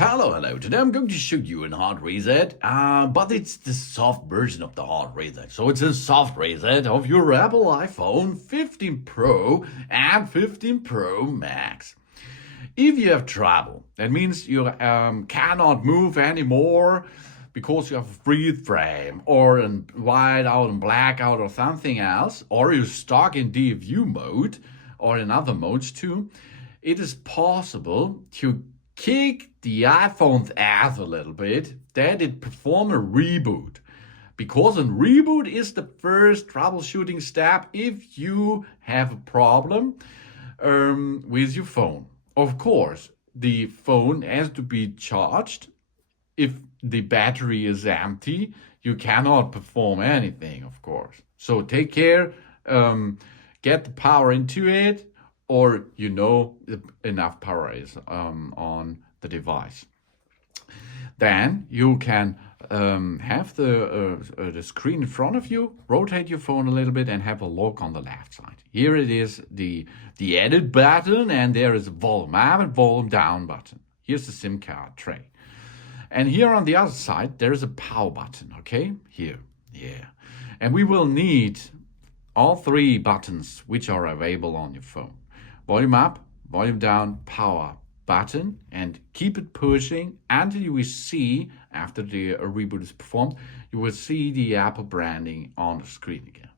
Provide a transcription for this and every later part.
Hello. Today I'm going to show you a hard reset, but it's the soft version of the hard reset. So it's a soft reset of your Apple iPhone 15 Pro and 15 Pro Max. If you have trouble, that means you cannot move anymore because you have a freeze frame or in white out and black out or something else, or you're stuck in DFU mode or in other modes too, it is possible to kick the iPhone's ass a little bit, that it perform a reboot. Because a reboot is the first troubleshooting step if you have a problem with your phone. Of course, the phone has to be charged. If the battery is empty, you cannot perform anything, of course. So take care, get the power into it, or enough power is on the device. Then you can have the screen in front of you, rotate your phone a little bit, and have a look on the left side. Here it is, the edit button, and there is a volume up and volume down button. Here's the SIM card tray. And here on the other side, there is a power button, okay? Here, yeah. And we will need all three buttons which are available on your phone. Volume up, volume down, power button, and keep it pushing until you will see, after the reboot is performed, you will see the Apple branding on the screen again.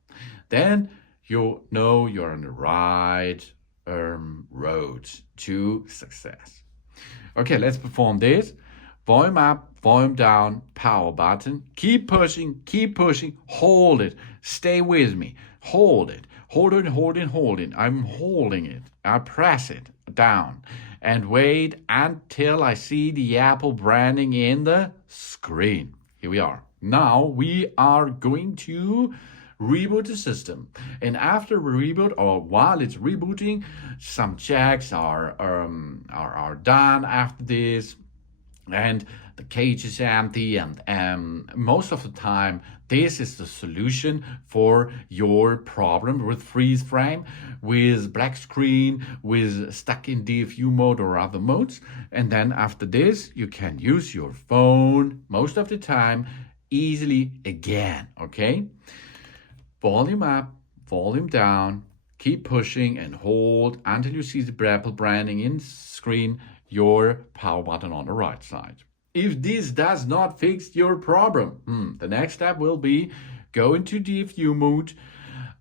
Then you know you're on the right road to success. Okay, let's perform this. Volume up, volume down, power button. Keep pushing, hold it. Stay with me. Hold it. Hold it. I'm holding it. I press it down and wait until I see the Apple branding in the screen. Here we are. Now we are going to reboot the system. And after reboot, or while it's rebooting, some checks are done after this. And the cage is empty, and most of the time this is the solution for your problem with freeze frame, with black screen, with stuck in DFU mode or other modes. And then after this you can use your phone most of the time easily again. Okay, volume up, volume down, keep pushing and hold until you see the Apple branding in screen, your power button on the right side. If this does not fix your problem, the next step will be go into DFU mode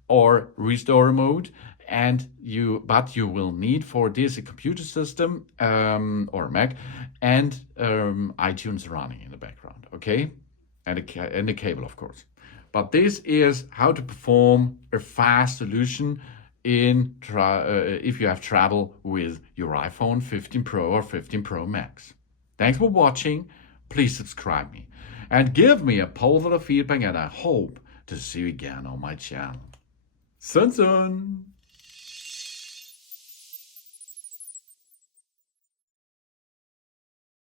or restore mode, but you will need for this a computer system or a Mac and iTunes running in the background, okay, and the cable, of course. But this is how to perform a fast solution if you have trouble with your iPhone 15 Pro or 15 Pro Max. Thanks for watching. Please subscribe me and give me a positive feedback, and I hope to see you again on my channel. Soon.